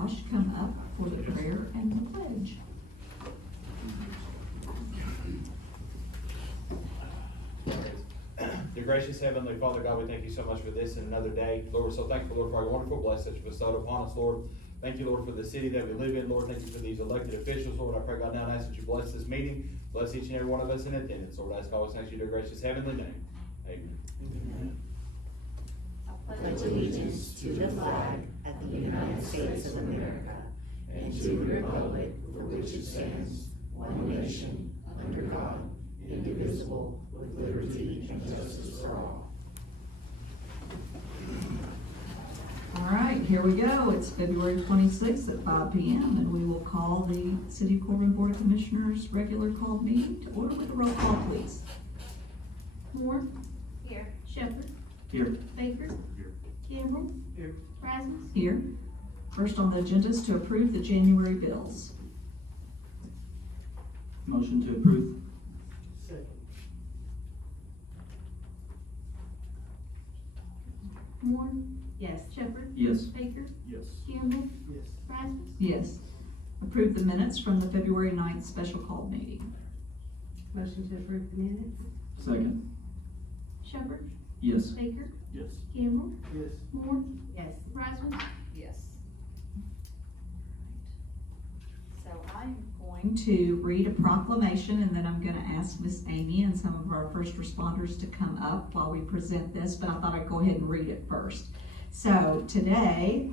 Josh come up for the prayer and the pledge. Dear gracious Heavenly Father God, we thank you so much for this and another day. Lord, we're so thankful, Lord, for our wonderful blessings that you bestowed upon us, Lord. Thank you, Lord, for the city that we live in, Lord. Thank you for these elected officials, Lord. I pray, God, now and ask that you bless this meeting. Bless each and every one of us in attendance. Lord, I ask all these things in your gracious heavenly name. Amen. Amen. I pledge allegiance to the flag of the United States of America and to the republic for which it stands, one nation, under God, indivisible, with liberty and justice for all. All right, here we go. It's February 26th at 5 p.m. and we will call the City of Corbin Board of Commissioners regular called meeting to order with a roll call, please. Moore. Here. Shepherd. Here. Baker. Here. Campbell. Here. Rasmus. Here. First on the agenda is to approve the January bills. Motion to approve. Second. Moore. Yes. Shepherd. Yes. Baker. Yes. Campbell. Yes. Rasmus. Yes. Approve the minutes from the February 9th special called meeting. Motion to approve the minutes. Second. Shepherd. Yes. Baker. Yes. Campbell. Yes. Moore. Yes. Rasmus. Yes. So I'm going to read a proclamation and then I'm going to ask Miss Amy and some of our first responders to come up while we present this, but I thought I'd go ahead and read it first. So today,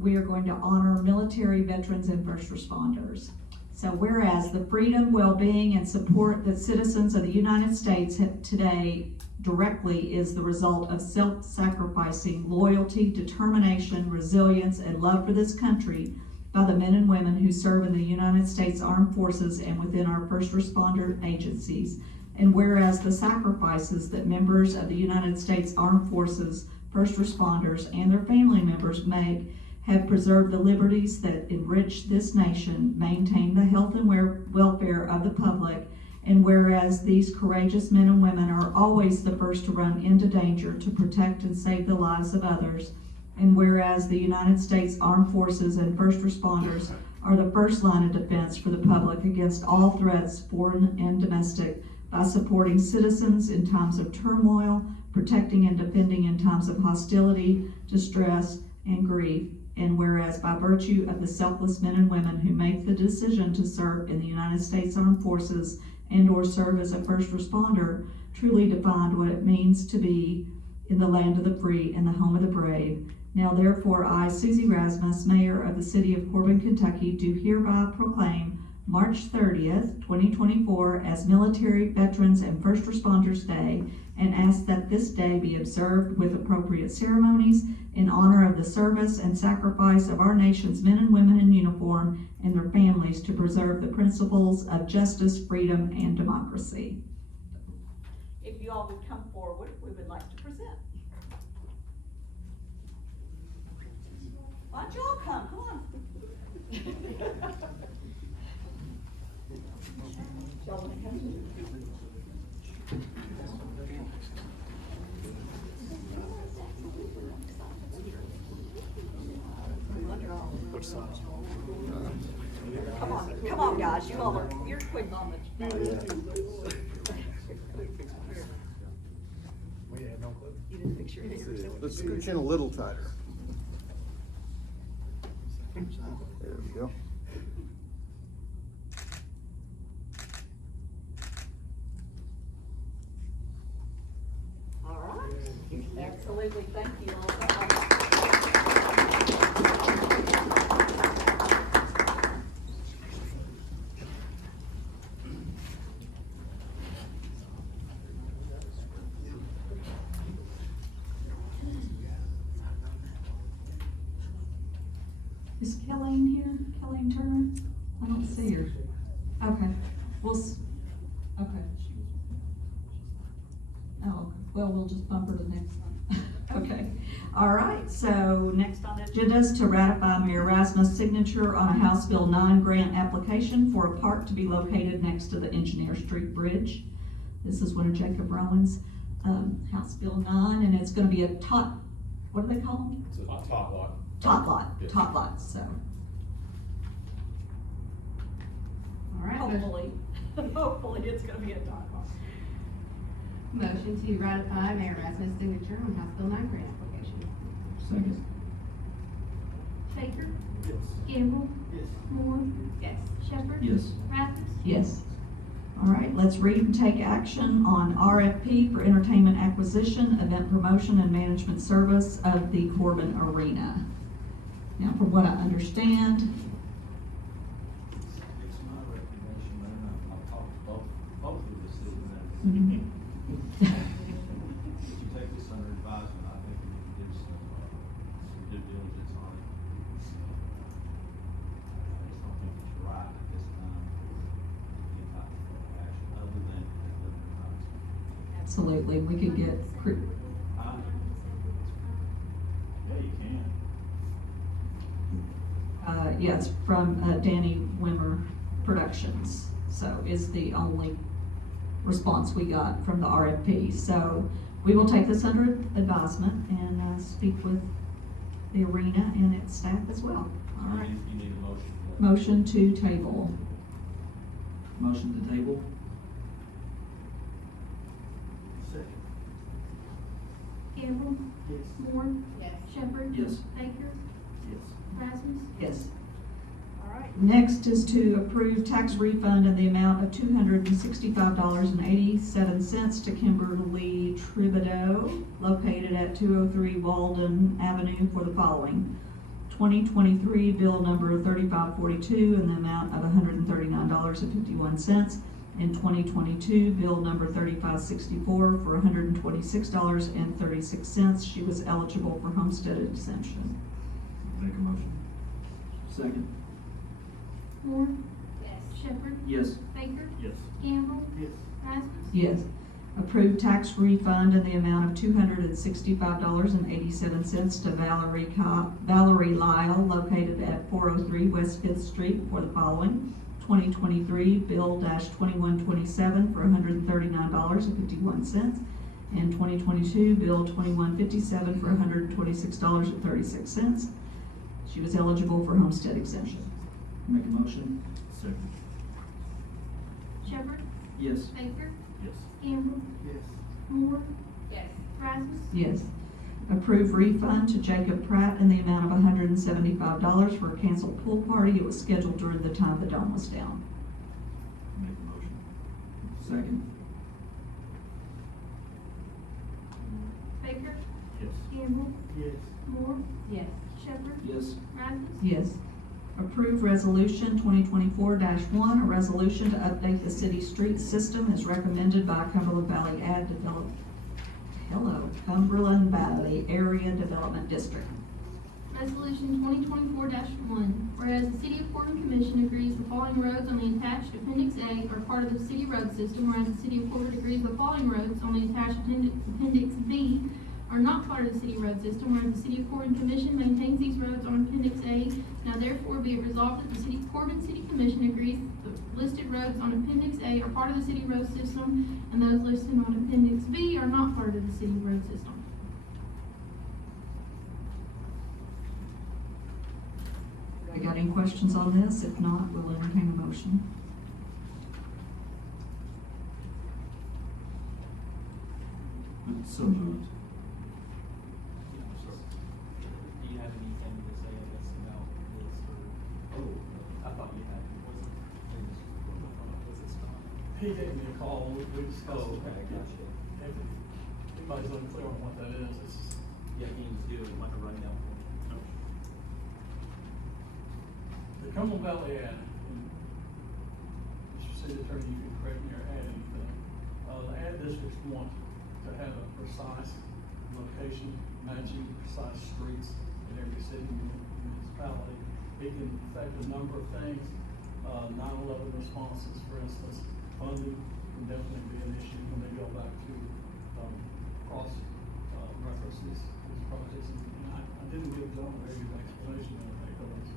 we are going to honor military veterans and first responders. So whereas the freedom, well-being, and support that citizens of the United States have today directly is the result of self-sacrificing loyalty, determination, resilience, and love for this country by the men and women who serve in the United States Armed Forces and within our first responder agencies. And whereas the sacrifices that members of the United States Armed Forces, first responders, and their family members make have preserved the liberties that enrich this nation, maintain the health and welfare of the public, and whereas these courageous men and women are always the first to run into danger to protect and save the lives of others, and whereas the United States Armed Forces and first responders are the first line of defense for the public against all threats, foreign and domestic, by supporting citizens in times of turmoil, protecting and defending in times of hostility, distress, and grief, and whereas by virtue of the selfless men and women who make the decision to serve in the United States Armed Forces and or serve as a first responder truly defined what it means to be in the land of the free and the home of the brave. Now therefore I, Susie Rasmus, Mayor of the City of Corbin, Kentucky, do hereby proclaim March 30th, 2024 as Military Veterans and First Responders Day, and ask that this day be observed with appropriate ceremonies in honor of the service and sacrifice of our nation's men and women in uniform and their families to preserve the principles of justice, freedom, and democracy. If you all would come forward, we would like to present. Why don't you all come? Come on. Y'all wanna come? Which side? Come on, guys, you all are, you're quick on the. We had no clue. You didn't fix your hair. Let's scooch in a little tighter. There we go. All right, absolutely, thank you all so much. Is Kelleen here? Kelleen Turner? I don't see her. Okay, okay. Oh, well, we'll just bump her to the next one. Okay, all right, so next on the agenda is to ratify Mayor Rasmus' signature on a House Bill 9 grant application for a park to be located next to the Engineer Street Bridge. This is one of Jacob Rowan's, House Bill 9, and it's gonna be a tot, what do they call them? It's a tot lot. Tot lot, Yes. tot lots, so All right, motion, Hopefully, hopefully it's gonna be a dot lot. motion to ratify Mayor Rasmus' signature on House Bill 9 grant application. Second. Baker, Yes. Gamble, Yes. Moore, Yes. Shepherd. Yes. Rasmus. yes. All right, let's read and take action on RFP for entertainment acquisition, event promotion, and management service of the Corbin Arena. Now, from what I understand, It's my recommendation, and I've talked to both of the city managers. Mhm. If you take this under advisement, I think we need to do some due diligence on it. I just don't think it's right at this time to get type of action, other than advisement. absolutely, we could get, Yeah, you can. yeah, it's from Danny Wimmer Productions, so is the only response we got from the RFP. So we will take this under advisement and speak with the arena and its staff as well. All right, You need a motion for that. motion to table. Motion to table? Second. Gamble, Yes. Moore, Yes. Shepherd. Yes. Baker, Yes. Rasmus. Yes. All right. Next is to approve tax refund in the amount of $265.87 to Kimberly Tribideau, located at 203 Walden Avenue, for the following: 2023 bill number 3542 in the amount of $139.51, and 2022 bill number 3564 for $126.36. She was eligible for homestead exemption. Make a motion. Second. Moore, Yes. Shepherd. Yes. Baker, Yes. Gamble, Yes. Rasmus. Yes. Approve tax refund in the amount of $265.87 to Valerie Lyle, located at 403 West Fifth Street, for the following: 2023 bill -2127 for $139.51, and 2022 bill 2157 for $126.36. She was eligible for homestead exemption. Make a motion. Second. Shepherd, Yes. Baker, Yes. Gamble, Yes. Moore, Yes. Rasmus. Yes. Approve refund to Jacob Pratt in the amount of $175 for a canceled pool party. It was scheduled during the time the dome was down. Make a motion. Second. Baker, Yes. Gamble, Yes. Moore, Yes. Shepherd, Yes. Rasmus. Yes. Approve resolution 2024-1, a resolution to update the city street system as recommended by Cumberland Valley Cumberland Valley Area Development District. Resolution 2024-1, whereas the City of Corbin Commission agrees the following roads on the attached Appendix A are part of the city road system, whereas the City of Corbin agrees the following roads on the attached Appendix B are not part of the city road system, whereas the City of Corbin Commission maintains these roads on Appendix A. Now therefore be it resolved that the City of Corbin City Commission agrees the listed roads on Appendix A are part of the city road system, and those listed on Appendix B are not part of the city road system. I got any questions on this? If not, we'll entertain a motion. So moved. Do you have anything to say, I guess, about this, or, I thought you had, was it Scott? He gave me a call, we discussed Oh, it. okay, gotcha. If anybody's unclear on what that is, it's, Yeah, can you do it, like a rundown for me? the Cumberland Valley ad, and Mr. City Attorney, you can correct me or add anything. The ad districts want to have a precise location, matching precise streets in every city and municipality. It can affect a number of things, 9/11 responses, for instance. Funding can definitely be an issue when they go back to, cross, references, these projects. And I didn't give John a very good explanation of it, because I was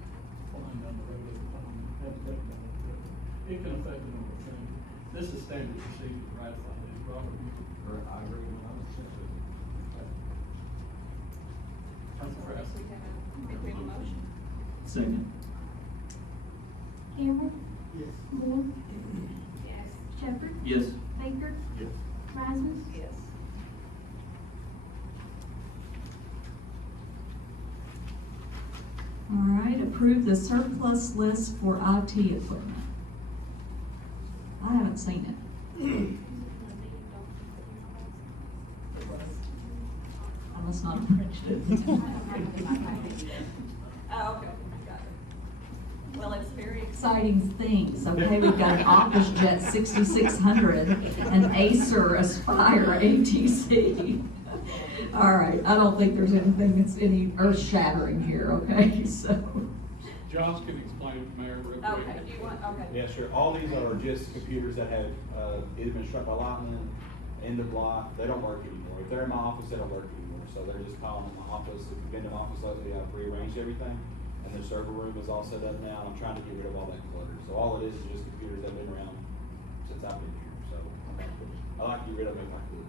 flying down the road at the time, and had to think about it. But it can affect a number of things. This is standard procedure to ratify these, Robert. I agree 100% with you. Council President. motion. Second. Campbell. Yes. Moore. Yes. Shepherd. Yes. Baker. Yes. Rasmus. Yes. All right, approve the surplus list for IT equipment. I haven't seen it. I must not have printed it. Oh, okay, got it. Well, it's very Exciting things, okay, we've got an Office Jet 6600, an Acer Aspire ATC. All right, I don't think there's anything that's any earth shattering here, okay, so. Josh can explain it to Mayor real quick. Okay, do you want, okay. Yeah, sure. All these are just computers that have, either been struck by lightning, end of life, they don't work anymore. If they're in my office, they don't work anymore, so they're just calling in my office. If you've been to my office lately, I've rearranged everything, and the server room is all set up now, and I'm trying to get rid of all that clutter. So all it is just computers that have been around since I've been here, so I like to get rid of them if I could.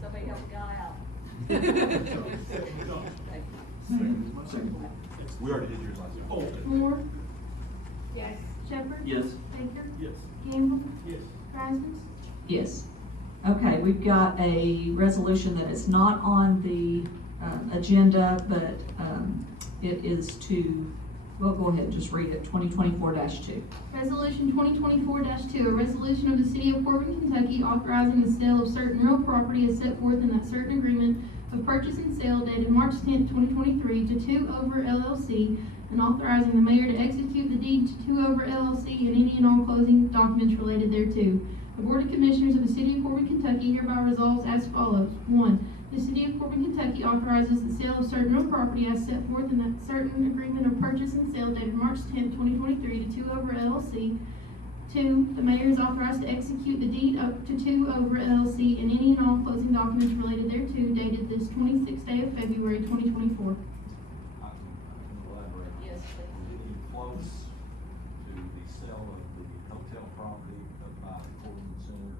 Somebody help John out. Second. We already did yours last year. Moore. Yes. Shepherd. Yes. Baker. Yes. Campbell. Yes. Rasmus. Yes. Okay, we've got a resolution that is not on the agenda, but it is to, well, go ahead, just read it, 2024-2. Resolution 2024-2, a resolution of the City of Corbin, Kentucky authorizing the sale of certain real property as set forth in that certain agreement of purchase and sale dated March 10th, 2023 to Two Over LLC, and authorizing the mayor to execute the deed to Two Over LLC and any and all closing documents related thereto. The Board of Commissioners of the City of Corbin, Kentucky hereby resolves as follows. 1. The City of Corbin, Kentucky authorizes the sale of certain real property as set forth in that certain agreement of purchase and sale dated March 10th, 2023 to Two Over LLC. 2. The mayor is authorized to execute the deed up to Two Over LLC and any and all closing documents related thereto dated this 26th day of February, 2024. I can elaborate. Yes, please. Getting close to the sale of the hotel property up by the Corbin Center.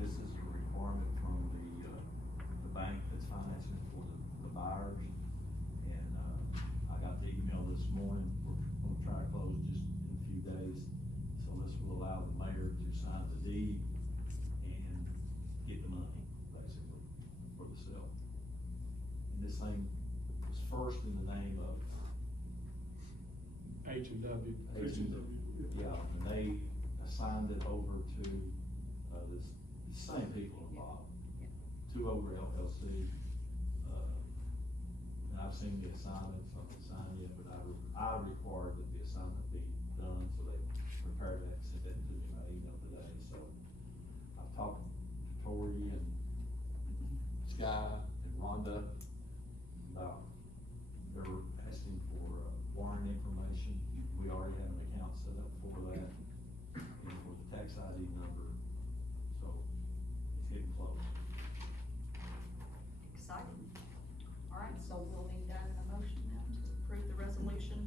This is a requirement from the bank that's financing for the buyers. And, I got the email this morning, we're gonna try to close just in a few days. So this will allow the mayor to sign the deed and get the money, basically, for the sale. And this thing was first in the name of H&W. Yeah, and they assigned it over to, the same people involved, Two Over LLC. And I've seen the assignment, so I haven't signed yet, but I required that the assignment be done, so they prepared that, and sent that to me by email today, so I've talked to Tori and Sky and Rhonda about, they were asking for wiring information. We already have an account set up for that, and for the tax ID number, so it's getting close. Exciting. All right, so we'll need a motion now to approve the resolution.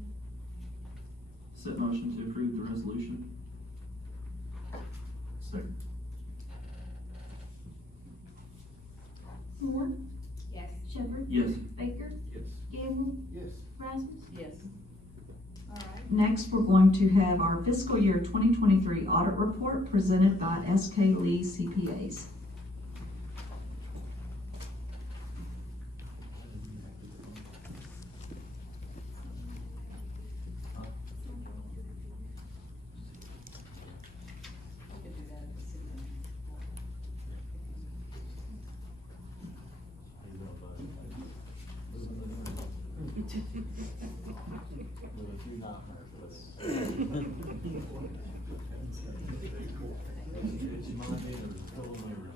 Set motion to approve the resolution. Second. Moore. Yes. Shepherd. Yes. Baker. Yes. Campbell. Yes. Rasmus. Yes. All right. Next, we're going to have our fiscal year 2023 audit report presented by SK Lee CPAs. We could do that at the city. With a few nightmares, but it's Monday, and it's full of memories.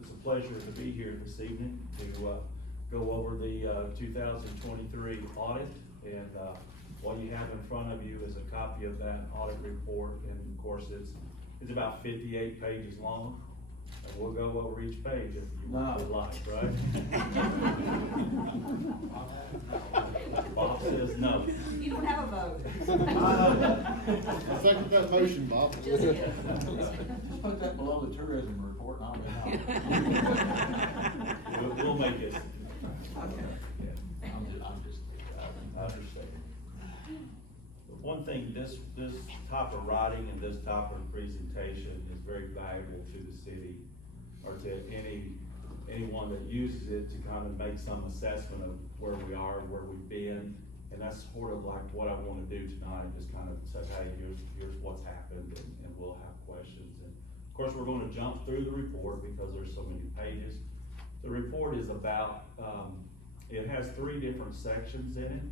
It's a pleasure to be here this evening to go over the, 2023 audit, and, what you have in front of you is a copy of that audit report, and of course, it's about 58 pages long. And we'll go over each page if you would like, right? Bob says no. You don't have a vote. I second that motion, Bob. Just kidding. Just put that below the tourism report and I'll be out. We'll make it. I'm just, I understand. One thing, this type of writing and this type of presentation is very valuable to the city, or to anyone that uses it to kind of make some assessment of where we are, where we've been. And that's sort of like what I wanna do tonight, just kind of say, hey, here's what's happened, and we'll have questions. And of course, we're gonna jump through the report because there's so many pages. The report is about, it has 3 different sections in it.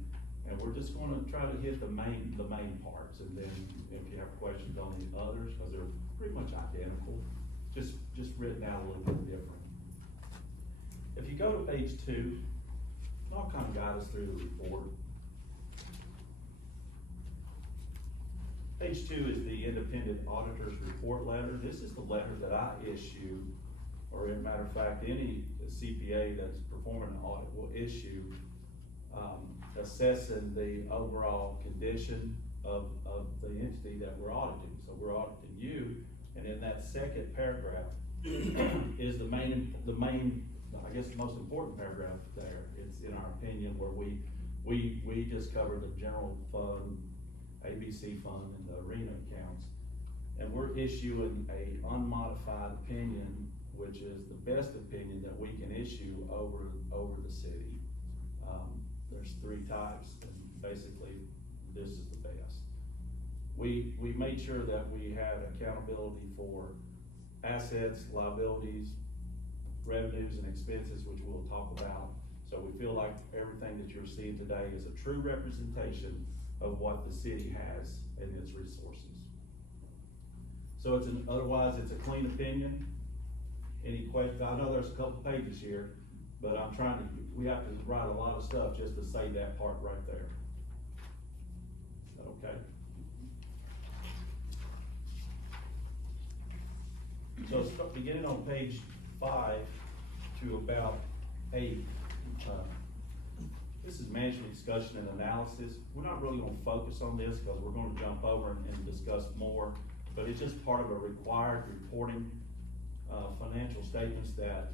And we're just gonna try to hit the main parts, and then if you have questions on the others, cause they're pretty much identical, just written out a little bit different. If you go to page 2, I'll kind of guide us through the report. Page 2 is the independent auditor's report letter. This is the letter that I issue, or as a matter of fact, any CPA that's performing an audit will issue, assessing the overall condition of the entity that we're auditing. So we're auditing you, and in that second paragraph is the main, I guess, the most important paragraph there. It's in our opinion where we just cover the general fund, ABC fund, and the arena accounts. And we're issuing a unmodified opinion, which is the best opinion that we can issue over the city. There's 3 types, and basically, this is the best. We made sure that we had accountability for assets, liabilities, revenues, and expenses, which we'll talk about. So we feel like everything that you're seeing today is a true representation of what the city has in its resources. So otherwise, it's a clean opinion. Any questions? I know there's a couple pages here, but we have to write a lot of stuff just to say that part right there. Is that okay? So beginning on page 5 to about 8, this is management discussion and analysis. We're not really gonna focus on this because we're gonna jump over and discuss more, but it's just part of a required reporting financial statements that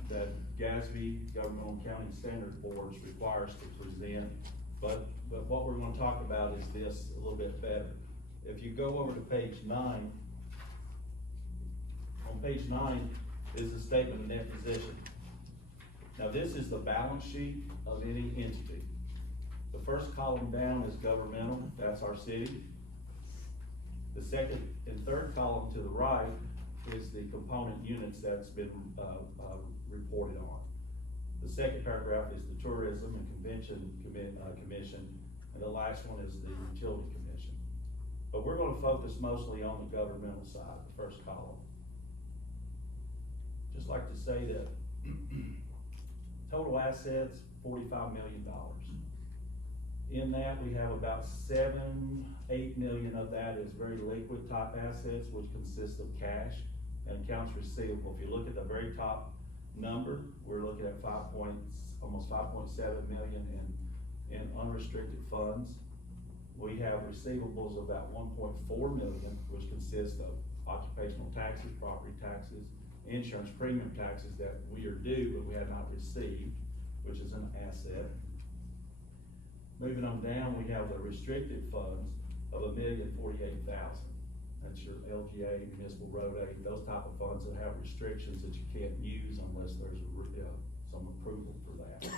GASB, Governmental Accounting Standards Boards, requires to present. But what we're gonna talk about is this a little bit better. If you go over to page 9, on page 9 is the statement of net position. Now this is the balance sheet of any entity. The first column down is governmental, that's our city. The second and third column to the right is the component units that's been reported on. The second paragraph is the tourism and convention commission, and the last one is the utility commission. But we're gonna focus mostly on the governmental side, the first column. Just like to say that total assets, $45 million. In that, we have about 7-8 million of that is very liquid type assets, which consists of cash and accounts receivable. If you look at the very top number, we're looking at almost 5.7 million in unrestricted funds. We have receivables of about 1.4 million, which consists of occupational taxes, property taxes, insurance premium taxes that we are due but we have not received, which is an asset. Moving on down, we have the restricted funds of $1,048,000. That's your LGA, municipal road aid, those type of funds that have restrictions that you can't use unless there's some approval for that.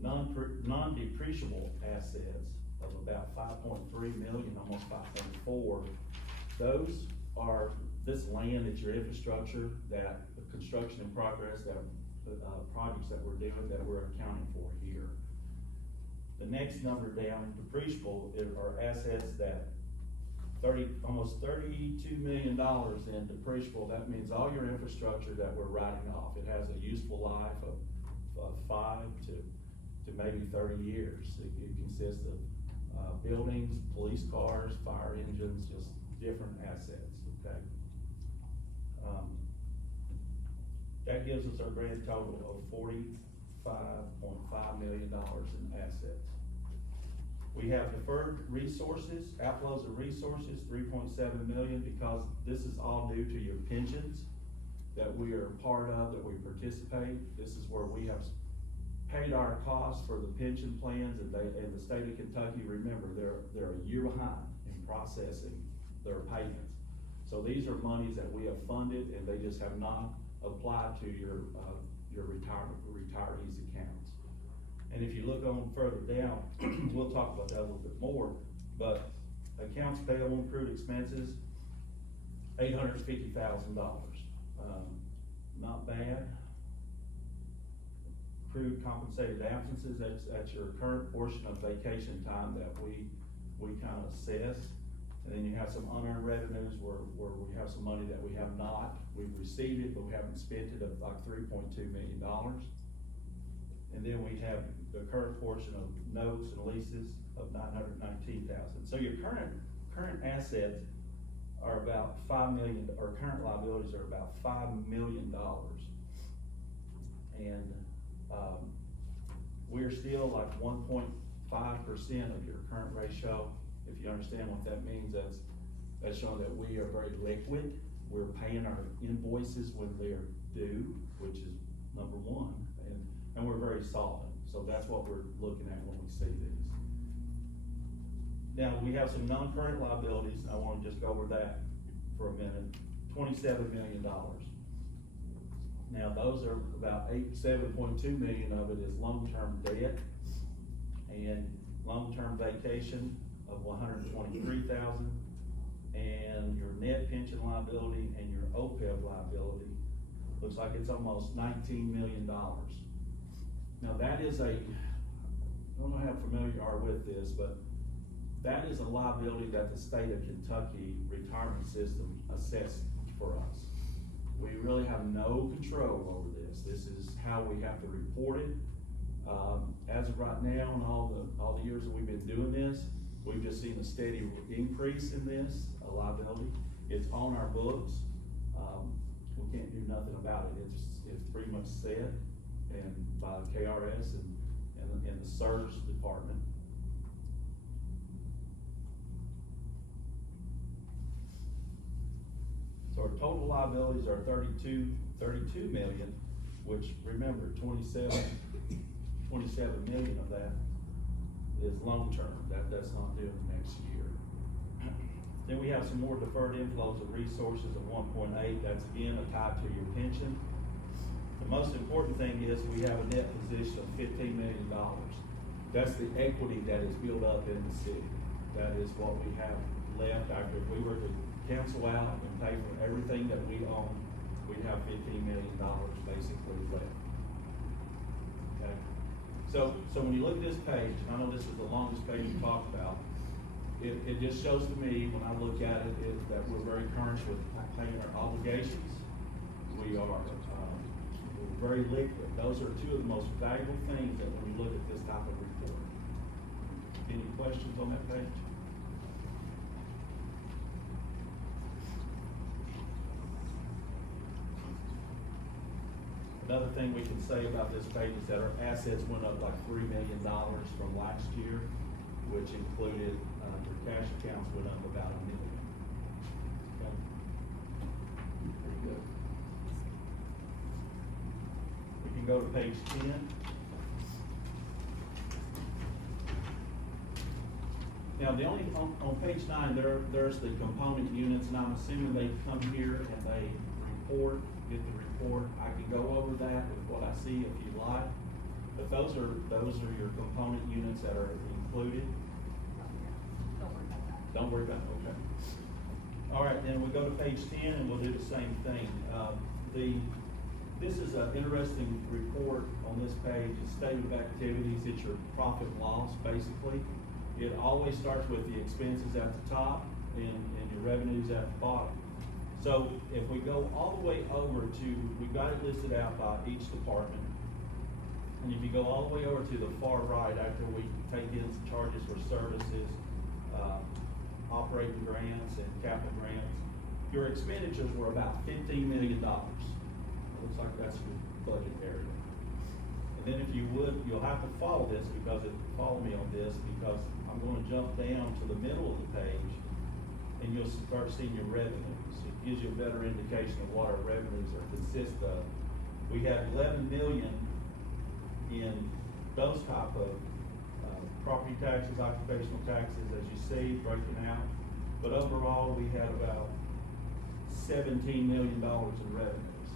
Non-depreciable assets of about 5.3 million, almost 5.4. Those are this land, it's your infrastructure, that the construction in progress, that projects that we're doing that we're accounting for here. The next number down, depreciable, are assets that almost $32 million in depreciable. That means all your infrastructure that we're writing off. It has a useful life of of 5 to maybe 30 years. It consists of buildings, police cars, fire engines, just different assets, okay? That gives us our grand total of $45.5 million in assets. We have deferred resources, outflows of resources, 3.7 million, because this is all due to your pensions that we are part of, that we participate. This is where we have paid our costs for the pension plans, and the state of Kentucky, remember, they're a year behind in processing their payments. So these are monies that we have funded, and they just have not applied to your retirees accounts. And if you look on further down, we'll talk about that a little bit more, but accounts payable and accrued expenses, $850,000. Not bad. Accrued compensated absences, that's your current portion of vacation time that we kind of assess. And then you have some unearned revenues where we have some money that we have not. We've received it, but we haven't spent it, of like $3.2 million. And then we have the current portion of notes and leases of $919,000. So your current assets are about $5 million, or current liabilities are about $5 million. And we're still like 1.5% of your current ratio. If you understand what that means, that's showing that we are very liquid. We're paying our invoices when they're due, which is number one, and we're very solvent. So that's what we're looking at when we see these. Now, we have some non-current liabilities, and I want to just go over that for a minute. $27 million. Now, those are about $7.2 million of it is long-term debt and long-term vacation of $123,000, and your net pension liability and your OPEB liability looks like it's almost $19 million. Now, that is I don't know how familiar you are with this, but that is a liability that the state of Kentucky retirement system assessed for us. We really have no control over this. This is how we have to report it. As of right now, and all the years that we've been doing this, we've just seen a steady increase in this liability. It's on our books. We can't do nothing about it. It's pretty much set and by KRS and the SERS department. So our total liabilities are 32 million, which, remember, 27 million of that is long-term. That's not due next year. Then we have some more deferred inflows of resources of 1.8. That's again tied to your pension. The most important thing is we have a net position of $15 million. That's the equity that is built up in the city. That is what we have left after if we were to cancel out and pay for everything that we own, we'd have $15 million basically left. Okay. So when you look at this page, and I know this is the longest page to talk about, it just shows to me when I look at it is that we're very current with paying our obligations. We are we're very liquid. Those are two of the most valuable things that when you look at this type of report. Any questions on that page? Another thing we can say about this page is that our assets went up like $3 million from last year, which included your cash accounts went up about $1 million. Okay. Pretty good. We can go to page 10. Now, the only on page 9 there's the component units, and I'm assuming they come here and they get the report. I can go over that with what I see if you like, but those are your component units that are included. Don't worry about it. Okay. All right, then we go to page 10 and we'll do the same thing. This is an interesting report on this page. It's statement of activities. It's your profit and loss, basically. It always starts with the expenses at the top and your revenues at the bottom. So if we go all the way over to, we've got it listed out by each department. And if you go all the way over to the far right, after we take in charges for services, operating grants and capital grants, your expenditures were about $15 million. Looks like that's your budget area. And then if you would, you'll have to follow this follow me on this, because I'm gonna jump down to the middle of the page and you'll start seeing your revenues. It gives you a better indication of what our revenues are consist of. We have 11 million in those type of property taxes, occupational taxes, as you see, breaking out. But overall, we had about $17 million in revenues.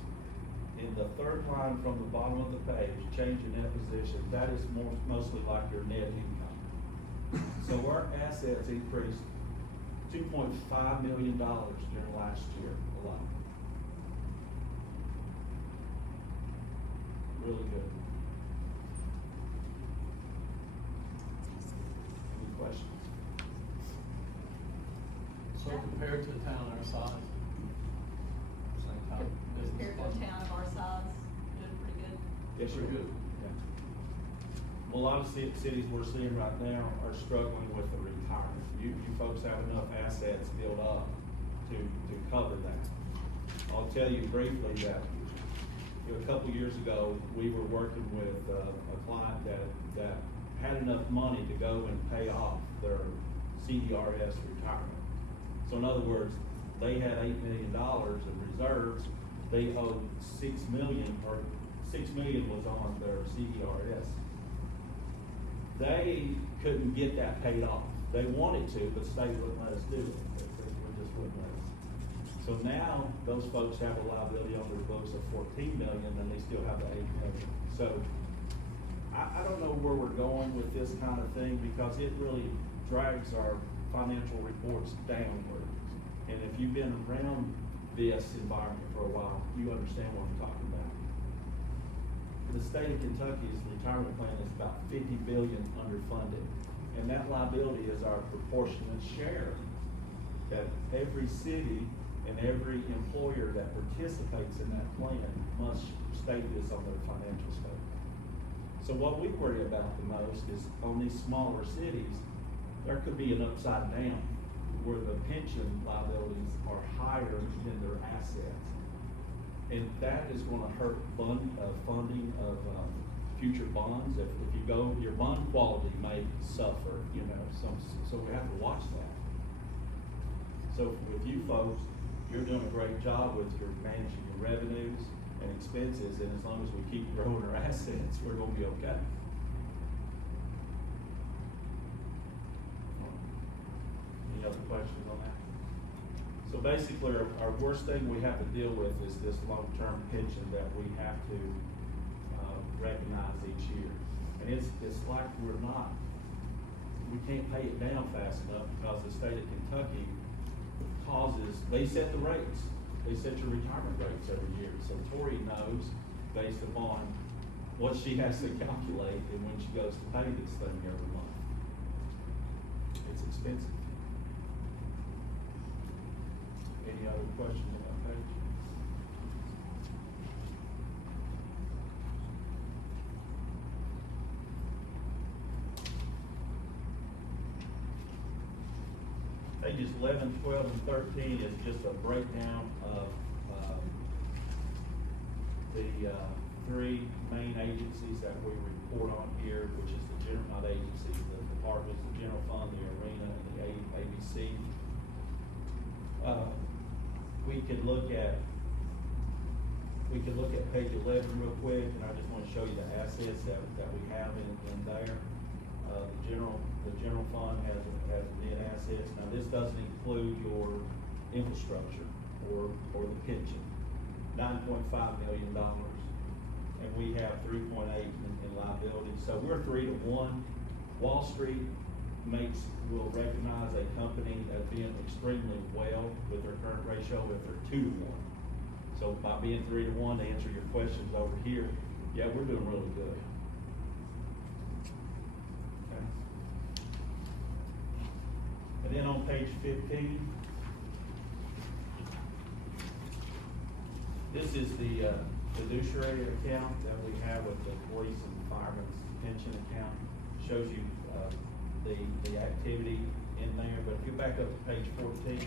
In the third line from the bottom of the page, change in net position, that is mostly like your net income. So our assets increased $2.5 million during last year alone. Really good. Any questions? So compared to a town our size, same type of business. Compared to a town of our size, doing pretty good. Yes, Pretty good. Yeah. Well, a lot of cities we're seeing right now are struggling with the retirement. You folks have enough assets built up to cover that. I'll tell you briefly that a couple years ago, we were working with a client that had enough money to go and pay off their CDRS retirement. So in other words, they had $8 million in reserves. They owed $6 million, or $6 million was on their CDRS. They couldn't get that paid off. They wanted to, but state wouldn't let us do it. They just wouldn't let us. So now those folks have a liability on their books of $14 million, and they still have the $8 million. So I don't know where we're going with this kind of thing, because it really drags our financial reports downward. And if you've been around this environment for a while, you understand what I'm talking about. The state of Kentucky's retirement plan is about $50 billion underfunded, and that liability is our proportionate share. That every city and every employer that participates in that plan must state this on their financial statement. So what we worry about the most is on these smaller cities, there could be an upside down where the pension liabilities are higher than their assets. And that is gonna hurt funding of future bonds. If you go, your bond quality may suffer, so we have to watch that. So with you folks, you're doing a great job with your managing your revenues and expenses, and as long as we keep growing our assets, we're gonna be okay. Any other questions on that? So basically, our worst thing we have to deal with is this long-term pension that we have to recognize each year. And it's like we can't pay it down fast enough, because the state of Kentucky they set the rates. They set your retirement rates every year. So Tori knows, based upon what she has to calculate and when she goes to pay this thing every month. It's expensive. Any other questions on that page? Pages 11, 12, and 13 is just a breakdown of the three main agencies that we report on here, which is not agencies, the departments, the general fund, the arena, and the ABC. We could look at page 11 real quick, and I just want to show you the assets that we have in there. The general fund has net assets. Now, this doesn't include your infrastructure or the pension. $9.5 million, and we have 3.8 in liability. So we're 3-to-1. Wall Street will recognize a company as being extremely well with their current ratio if they're 2-to-1. So by being 3-to-1, to answer your questions over here, yeah, we're doing really good. Okay. And then on page 15, this is the fiduciary account that we have with the police and fireman's pension account. Shows you, the activity in there, but if you back up to page 14,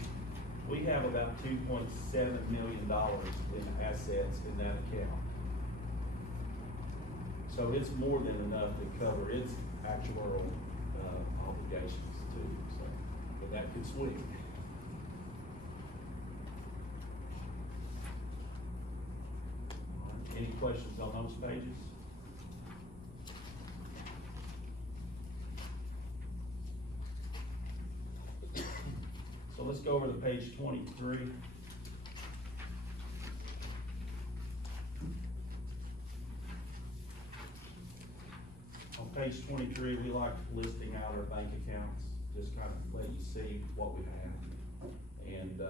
we have about $2.7 million in assets in that account. So it's more than enough to cover its actuarial, obligations too, so, but that could swing. Any questions on those pages? So let's go over to page 23. On page 23, we like listing out our bank accounts, just kind of let you see what we have. And,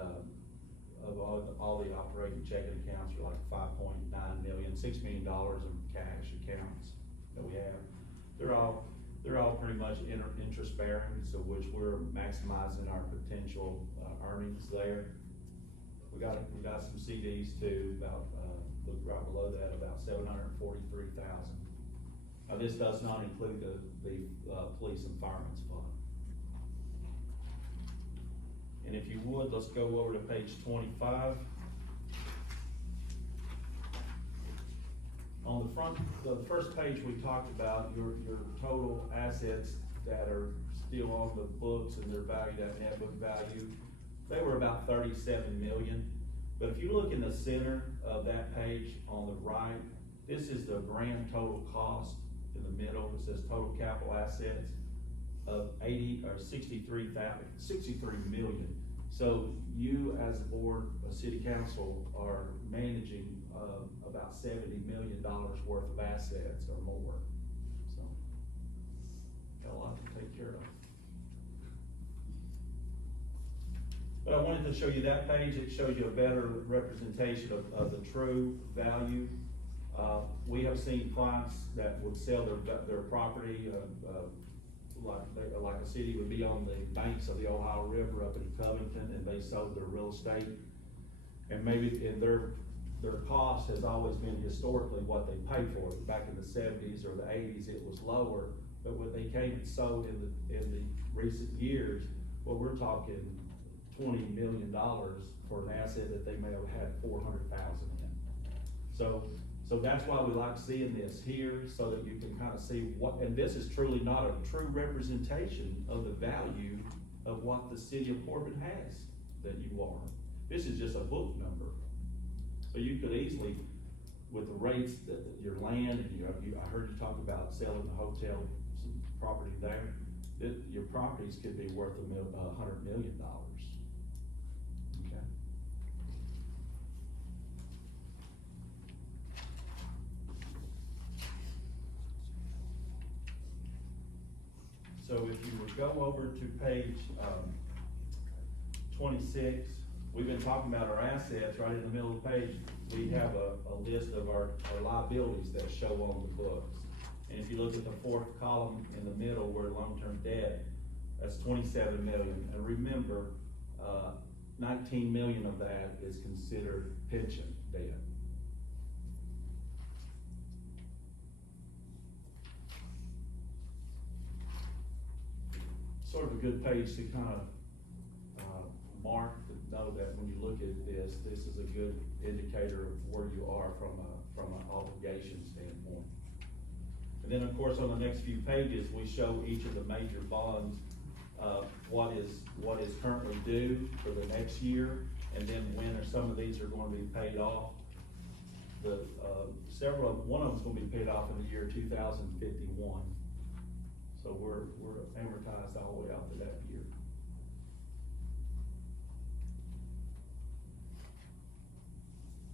of all the operating checking accounts are like 5.9 million, $6 million in cash accounts that we have. They're all pretty much interest bearing, so which we're maximizing our potential earnings there. We got some CDs too, about, look right below that, about 743,000. Now this does not include the police and firemen's fund. And if you would, let's go over to page 25. On the front, the first page, we talked about your total assets that are still on the books and they're valued at net book value. They were about 37 million. But if you look in the center of that page on the right, this is the grand total cost. In the middle, it says total capital assets of 63 million. So you as a board, a city council, are managing about $70 million worth of assets or more. So got a lot to take care of. But I wanted to show you that page. It shows you a better representation of the true value. We have seen clients that would sell their property, like a city would be on the banks of the Ohio River up in Covington, and they sold their real estate. And maybe in their cost has always been historically what they paid for it. Back in the 70s or the 80s, it was lower, but when they came and sold in the recent years, well, we're talking $20 million for an asset that they may have had 400,000 in. So that's why we like seeing this here, so that you can kind of see what, and this is truly not a true representation of the value of what the city of Corbin has that you are. This is just a book number. So you could easily, with the rates that your land, and I heard you talk about selling the hotel, some property there, that your properties could be worth $100 million. Okay. So if you would go over to page 26, we've been talking about our assets. Right in the middle of the page, we have a list of our liabilities that show on the books. And if you look at the fourth column in the middle where long-term debt, that's 27 million. And remember, 19 million of that is considered pension debt. Sort of a good page to kind of mark to know that when you look at this, this is a good indicator of where you are from an obligation standpoint. And then of course on the next few pages, we show each of the major bonds, what is currently due for the next year, and then when some of these are going to be paid off. One of them's going to be paid off in the year 2051. So we're amortized all the way out to that year.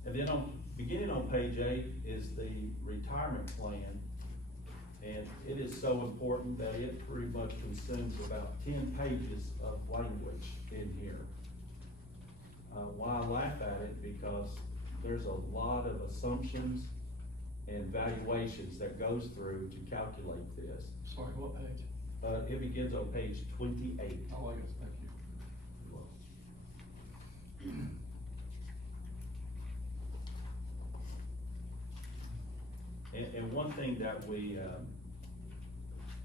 And then beginning on page 8 is the retirement plan. And it is so important that it pretty much consumes about 10 pages of language in here. Why I laugh at it, because there's a lot of assumptions and valuations that goes through to calculate this. Sorry, what page? It begins on page 28. Oh, I guess, thank you. one thing that we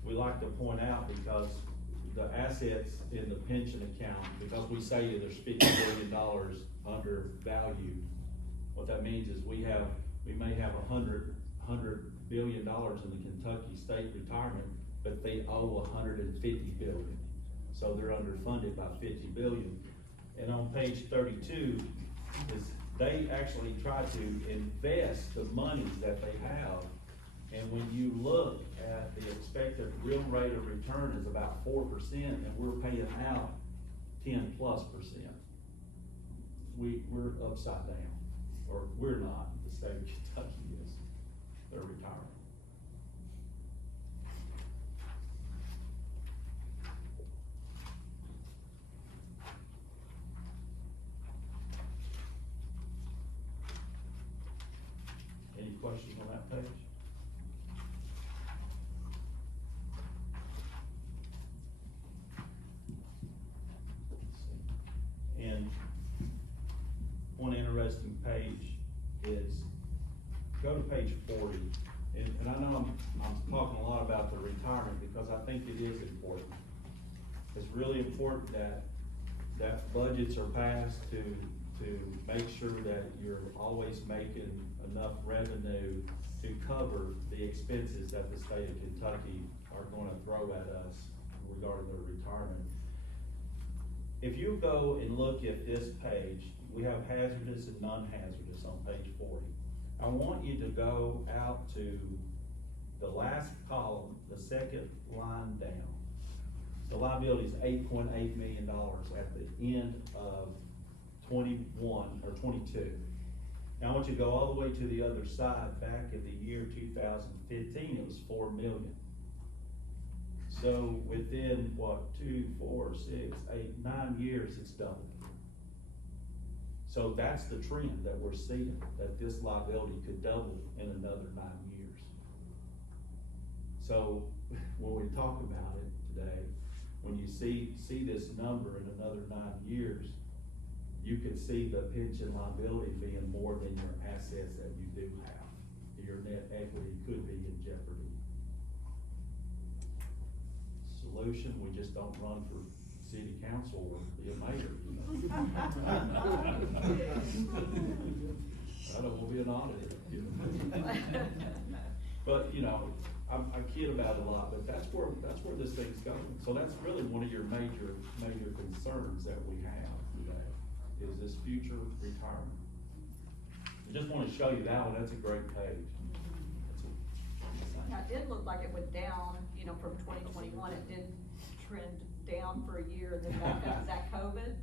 like to point out, because the assets in the pension account, because we say there's $50 billion undervalued, what that means is we may have $100 billion in the Kentucky state retirement, but they owe $150 billion. So they're underfunded by $50 billion. And on page 32, is they actually try to invest the monies that they have. And when you look at the expected real rate of return is about 4%, and we're paying out 10+%. We're upside down, or we're not, the state of Kentucky is, they're retiring. Any questions on that page? And one interesting page is, go to page 40, and I know I'm talking a lot about the retirement because I think it is important. It's really important that budgets are passed to make sure that you're always making enough revenue to cover the expenses that the state of Kentucky are gonna throw at us regarding their retirement. If you go and look at this page, we have hazardous and non-hazardous on page 40. I want you to go out to the last column, the second line down. The liability is $8.8 million at the end of 21 or 22. Now I want you to go all the way to the other side. Back in the year 2015, it was $4 million. So within what, 2, 4, 6, 8, 9 years, it's doubled. So that's the trend that we're seeing, that this liability could double in another 9 years. So when we talk about it today, when you see this number in another 9 years, you can see the pension liability being more than your assets that you do have. Your net equity could be in jeopardy. Solution, we just don't run for city council or be a mayor, you know. I don't want to be an auditor, you know. But, you know, I kid about it a lot, but that's where this thing's going. So that's really one of your major concerns that we have today, is this future retirement. I just want to show you that one. That's a great page. Now, it did look like it went down, you know, from 2021, it did trend down for a year, and then back up. Is that COVID?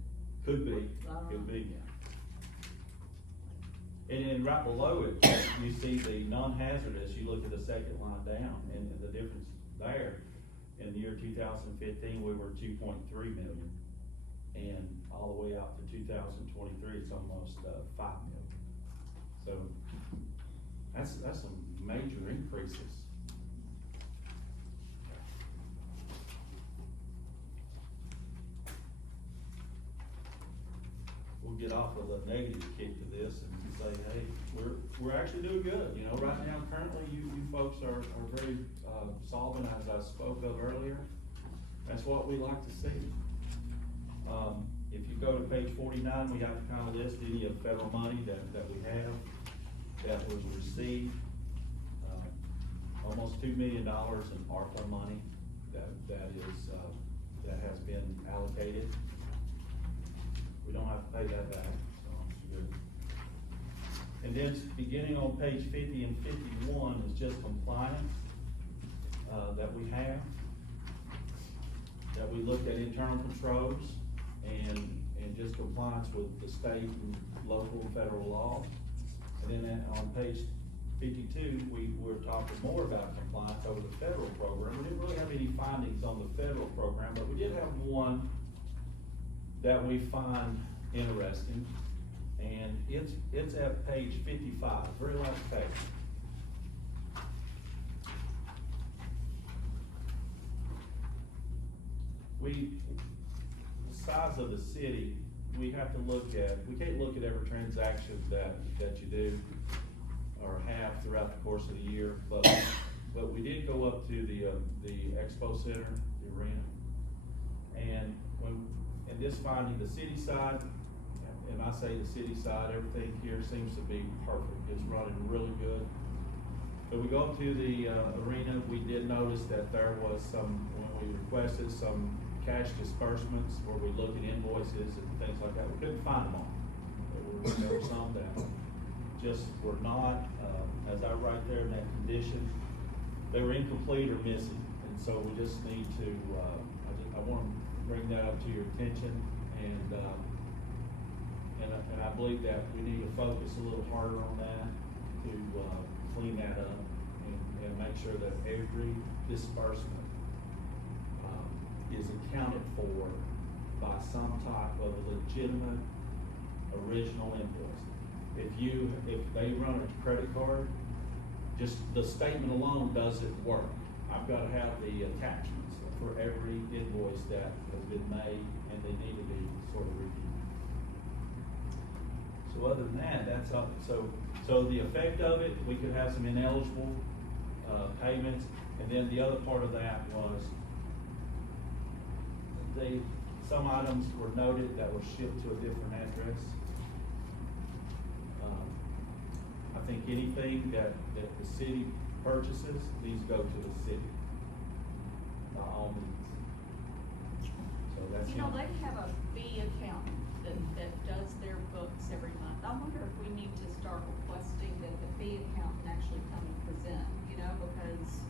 Could be, yeah. And then right below it, you see the non-hazardous, you look at the second line down, and the difference there. In the year 2015, we were 2.3 million, and all the way out to 2023, it's almost 5 million. So that's some major increases. We'll get off of the negative kick to this and say, hey, we're actually doing good. You know, right now, currently, you folks are very solvent, as I spoke of earlier. That's what we like to see. If you go to page 49, we have to kind of list any of federal money that we have that was received. Almost $2 million in ARPA money that has been allocated. We don't have to pay that back, so it's good. And then beginning on page 50 and 51 is just compliance that we have. That we looked at internal controls and just compliance with the state and local and federal law. And then on page 52, we were talking more about compliance over the federal program. We didn't really have any findings on the federal program, but we did have one that we find interesting, and it's at page 55, very last page. The size of the city, we have to look at, we can't look at every transaction that you do. or have throughout the course of the year, but we did go up to the Expo Center, the arena. And in this finding, the city side, and I say the city side, everything here seems to be perfect, it's running really good. But we go up to the arena, we did notice that there was some, when we requested some cash disbursements, where we looked at invoices and things like that, we couldn't find them all. There were some that just were not, as I write there in that condition, they were incomplete or missing. And so we just need to, I want to bring that up to your attention, and I believe that we need to focus a little harder on that to clean that up and make sure that every disbursement is accounted for by some type of legitimate original invoice. If they run a credit card, just the statement alone doesn't work. I've got to have the attachments for every invoice that has been made, and they need to be sort of reviewed. So other than that, that's all. So the effect of it, we could have some ineligible payments, and then the other part of that was some items were noted that were shipped to a different address. I think anything that the city purchases needs to go to the city, by all means. So that's. You know, they have a fee account that does their books every month. I wonder if we need to start requesting that the fee accountant actually come and present, you know, because,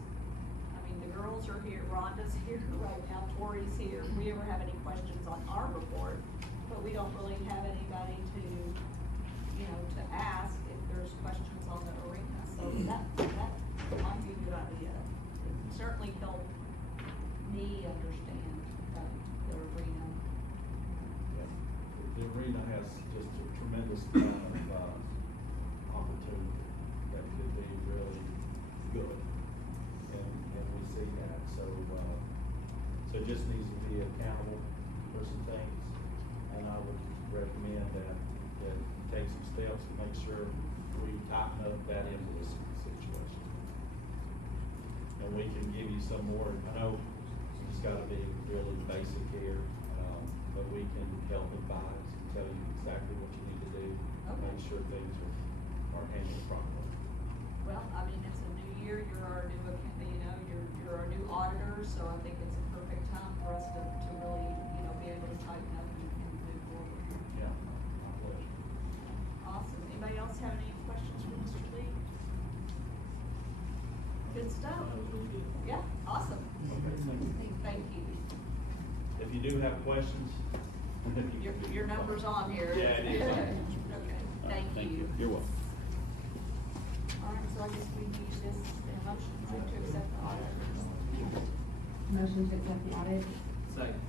I mean, the girls are here, Rhonda's here right now, Tori's here. If we ever have any questions on our report, but we don't really have anybody to, you know, to ask if there's questions on the arena. So that might be a good idea. It would certainly help me understand the arena. The arena has just a tremendous amount of opportunity that could be really good, and we see that. So it just needs to be accountable for some things, and I would recommend that you take some steps to make sure we tighten up that end of this situation. And we can give you some more. I know it's got to be really basic here, but we can help advise and tell you exactly what you need to do, make sure things are handled properly. Well, I mean, it's a new year, you're our new, you know, you're our new auditor, so I think it's a perfect time for us to really, you know, be able to tighten up and move forward. Yeah, my pleasure. Awesome. Anybody else have any questions for Mr. Lee? Good stuff. Yeah, awesome. Thank you. If you do have questions. Your number's on here. Yeah, it is. Okay, thank you. You're welcome. All right, so I guess we need this in a motion to accept the audit. Motion to accept the audit. Second.